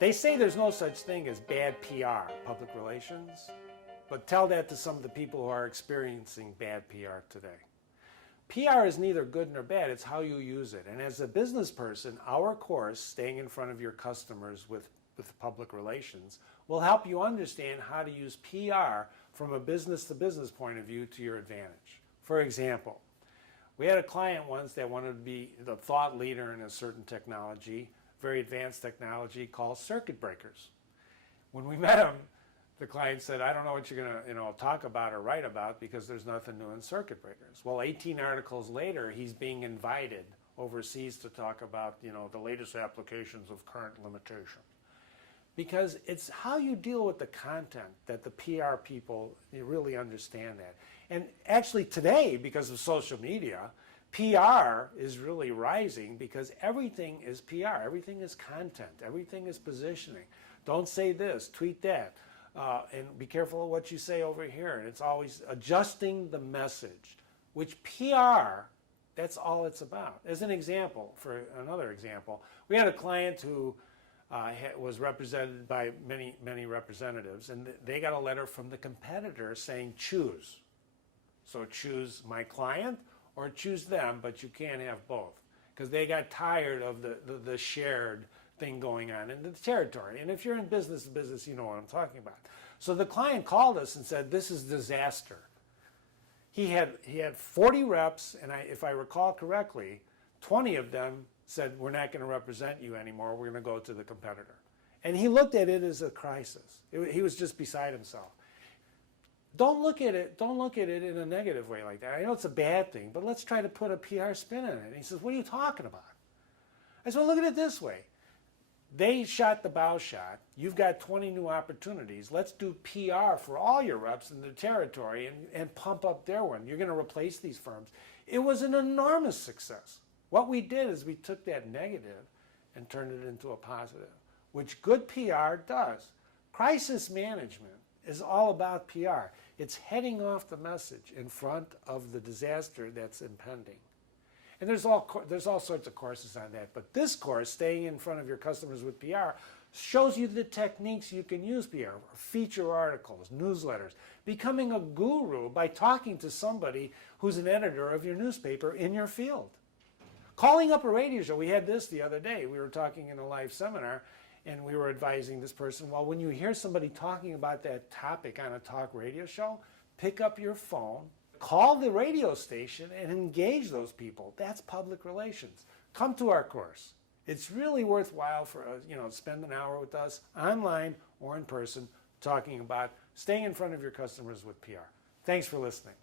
They say there's no such thing as bad PR, public relations, but tell that to some of the people who are experiencing bad PR today. PR is neither good nor bad, it's how you use it. And as a business person, our course, Staying in Front of Your Customers with Public Relations, will help you understand how to use PR from a business-to-business point of view to your advantage. For example, we had a client once that wanted to be the thought leader in a certain technology, very advanced technology called circuit breakers. When we met him, the client said, I don't know what you're going to talk about or write about because there's nothing new in circuit breakers. Well, 18 articles later, he's being invited overseas to talk about the latest applications of current limitation. Because it's how you deal with the content that the PR people really understand that. And actually today, because of social media, PR is really rising because everything is PR, everything is content, everything is positioning. Don't say this, tweet that, and be careful of what you say over here. And it's always adjusting the message, which PR, that's all it's about. As an example, for another example, we had a client who was represented by many representatives, and they got a letter from the competitor saying choose. So choose my client or choose them, but you can't have both, because they got tired of the shared thing going on in the territory. And if you're in business to business, you know what I'm talking about. So the client called us and said, this is disaster. He had 40 reps, and if I recall correctly, 20 of them said, we're not going to represent you anymore, we're going to go to the competitor. And he looked at it as a crisis. He was just beside himself. Don't look at it in a negative way like that. I know it's a bad thing, but let's try to put a PR spin on it. And he says, what are you talking about? I said, well, look at it this way. They shot the bow shot. You've got 20 new opportunities. Let's do PR for all your reps in the territory and pump up their one. You're going to replace these firms. It was an enormous success. What we did is we took that negative and turned it into a positive, which good PR does. Crisis management is all about PR. It's heading off the message in front of the disaster that's impending. And there's all sorts of courses on that, but this course, Staying in Front of Your Customers with PR, shows you the techniques you can use PR, feature articles, newsletters, becoming a guru by talking to somebody who's an editor of your newspaper in your field. Calling up a radio show. We had this the other day. We were talking in a live seminar, and we were advising this person, well, when you hear somebody talking about that topic on a talk radio show, pick up your phone, call the radio station, and engage those people. That's public relations. Come to our course. It's really worthwhile for spend an hour with us, online or in person, talking about staying in front of your customers with PR. Thanks for listening.